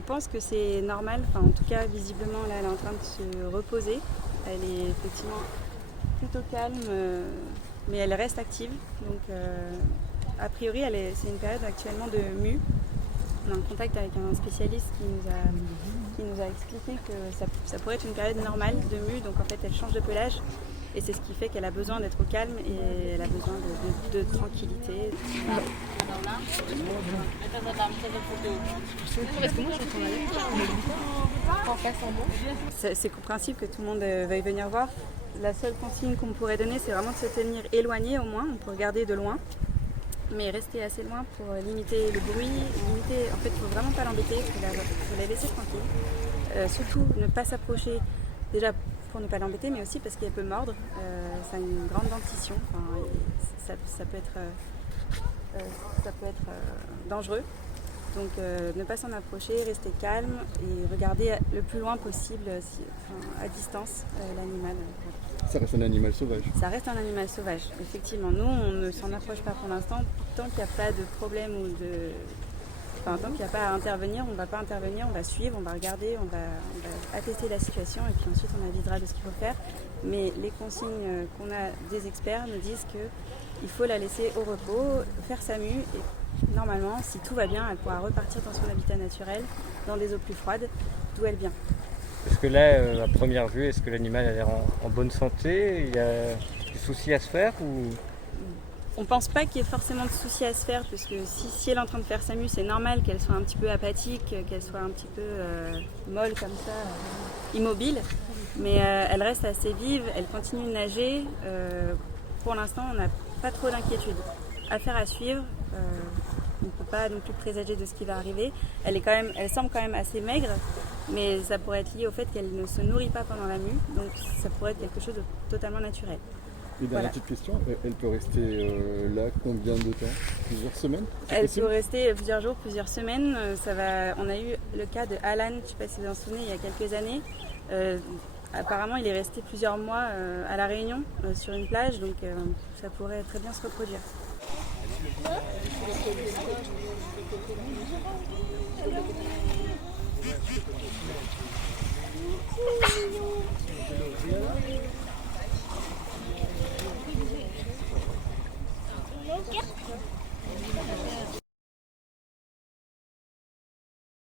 On pense que c'est normal, enfin en tout cas visiblement là elle est en train de se reposer. Elle est effectivement plutôt calme, mais elle reste active. Donc a priori c'est une période actuellement de mue. On est en contact avec un spécialiste qui nous a expliqué que ça pourrait être une période normale de mue, donc en fait elle change de pelage. Et c'est ce qui fait qu'elle a besoin d'être au calme et elle a besoin de tranquillité. C'est compréhensible que tout le monde veuille venir voir. La seule consigne qu'on pourrait donner, c'est vraiment de se tenir éloigné au moins. On peut regarder de loin, mais rester assez loin pour limiter le bruit. En fait, il ne faut vraiment pas l'embêter, il faut la laisser tranquille. Surtout ne pas s'approcher, déjà pour ne pas l'embêter, mais aussi parce qu'elle peut mordre. Ça a une grande dentition, enfin, ça peut être dangereux. Donc ne pas s'en approcher, rester calme et regarder le plus loin possible, à distance, l'animal. Ça reste un animal sauvage. Ça reste un animal sauvage, effectivement. Nous, on ne s'en approche pas pour l'instant. Tant qu'il n'y a pas de problème tant qu'il n'y a pas à intervenir, on ne va pas intervenir, on va suivre, on va regarder, on va attester la situation et puis ensuite on avisera de ce qu'il faut faire. Mais les consignes qu'on a des experts nous disent qu'il faut la laisser au repos, faire sa mue et normalement, si tout va bien, elle pourra repartir dans son habitat naturel, dans des eaux plus froides, d'où elle vient. Est-ce que là, à première vue, est-ce que l'animal a l'air en bonne santé? Il y a des soucis à se faire ou... On ne pense pas qu'il y ait forcément de soucis à se faire, parce que si elle est en train de faire sa mue, c'est normal qu'elle soit un petit peu apathique, qu'elle soit un petit peu molle comme ça, immobile. Mais elle reste assez vive, elle continue de nager. Pour l'instant, on n'a pas trop d'inquiétude. Affaire à suivre. On ne peut pas non plus présager de ce qui va arriver. Elle semble quand même assez maigre, mais ça pourrait être lié au fait qu'elle ne se nourrit pas pendant la mue, donc ça pourrait être quelque chose de totalement naturel. Et dernière petite question, elle peut rester là combien de temps? Plusieurs semaines? Elle peut rester plusieurs jours, plusieurs semaines. On a eu le cas de Alan, je ne sais pas si vous en souvenez, il y a quelques années. Apparemment, il est resté plusieurs mois à La Réunion, sur une plage, donc ça pourrait très bien se reproduire.